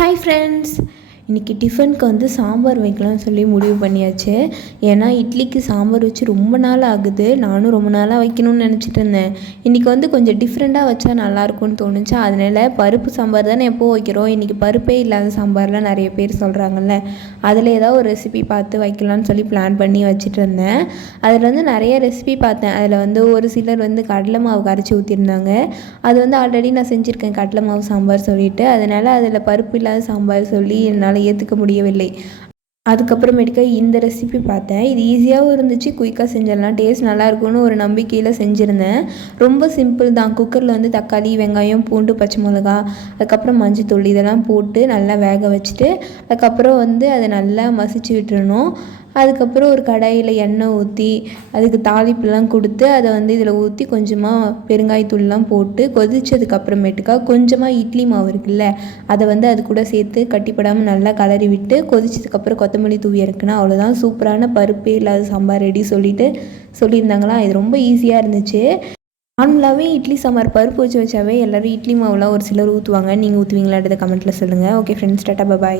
Hi friends, இன்றைக்கி டிஃபனுக்கு வந்து சாம்பார் வைக்கலாம்னு சொல்லி முடிவு பண்ணியாச்சு. ஏன்னா இட்லிக்கு சாம்பார் வச்சு ரொம்ப நாள் ஆகுது. நானும் ரொம்ப நாளாக வைக்கணும்னு நினச்சிட்டு இருந்தேன். இன்றைக்கி வந்து கொஞ்சம் டிஃப்ரெண்ட்டாக வச்சா நல்லாயிருக்கும்னு தோணுச்சு. அதனால் பருப்பு சாம்பார் தானே எப்போது வைக்கிறோம், இன்றைக்கி பருப்பே இல்லாத சாம்பார்லாம் நிறைய பேர் சொல்கிறாங்கல்ல, அதில் ஏதாவது ஒரு ரெசிபி பார்த்து வைக்கலான்னு சொல்லி பிளான் பண்ணி வச்சுட்டு இருந்தேன். அதில் வந்து நிறைய ரெசிபி பார்த்தேன். அதில் வந்து ஒரு சிலர் வந்து கடலை மாவு கரைச்சி ஊற்றிருந்தாங்க. அது வந்து ஆல்ரெடி நான் செஞ்சுருக்கேன், கடலை மாவு சாம்பார் சொல்லிவிட்டு. அதனால் அதில் பருப்பு இல்லாத சாம்பார் சொல்லி என்னால் ஏற்றுக்க முடியவில்லை. அதுக்கப்புறமேட்டுக்க இந்த ரெசிபி பார்த்தேன். இது ஈஸியாகவும் இருந்துச்சு, குயிக்காக செஞ்சிடலாம், டேஸ்ட் நல்லாயிருக்கும்னு ஒரு நம்பிக்கையில் செஞ்சுருந்தேன். ரொம்ப சிம்பிள் தான். குக்கரில் வந்து தக்காளி, வெங்காயம், பூண்டு, பச்சை மிளகா, அதுக்கப்புறம் மஞ்சத்தூள் இதெல்லாம் போட்டு நல்லா வேக வச்சுட்டு, அதுக்கப்புறம் வந்து அதை நல்லா மசிச்சு விட்டுறணும். அதுக்கப்புறம் ஒரு கடாயில் எண்ணெய் ஊற்றி அதுக்கு தாளிப்புலாம் கொடுத்து அதை வந்து இதில் ஊற்றி கொஞ்சமாக பெருங்காயத்தூள்லாம் போட்டு கொதிச்சதுக்கப்புறமேட்டுக்கா கொஞ்சமாக இட்லி மாவு இருக்குல்ல, அதை வந்து அது கூட சேர்த்து கட்டிப்படாமல் நல்லா கலரி விட்டு கொதிச்சதுக்கப்புறம் கொத்தமல்லி தூவி இறக்குனா அவ்வளோதான். சூப்பரான பருப்பே இல்லாத சாம்பார் ரெடி சொல்லியிருந்தாங்களா. இது ரொம்ப ஈஸியாக இருந்துச்சு. நார்மலாகவே இட்லி சாம்பார் பருப்பு வச்சாவே எல்லோரும் இட்லி மாவுலாம் ஒரு சிலர் ஊற்றுவாங்க. நீங்கள் ஊற்றுவீங்களான்றதை கமெண்ட்டில் சொல்லுங்கள். ஓகே ஃப்ரெண்ட்ஸ், டாட்டா பாய்.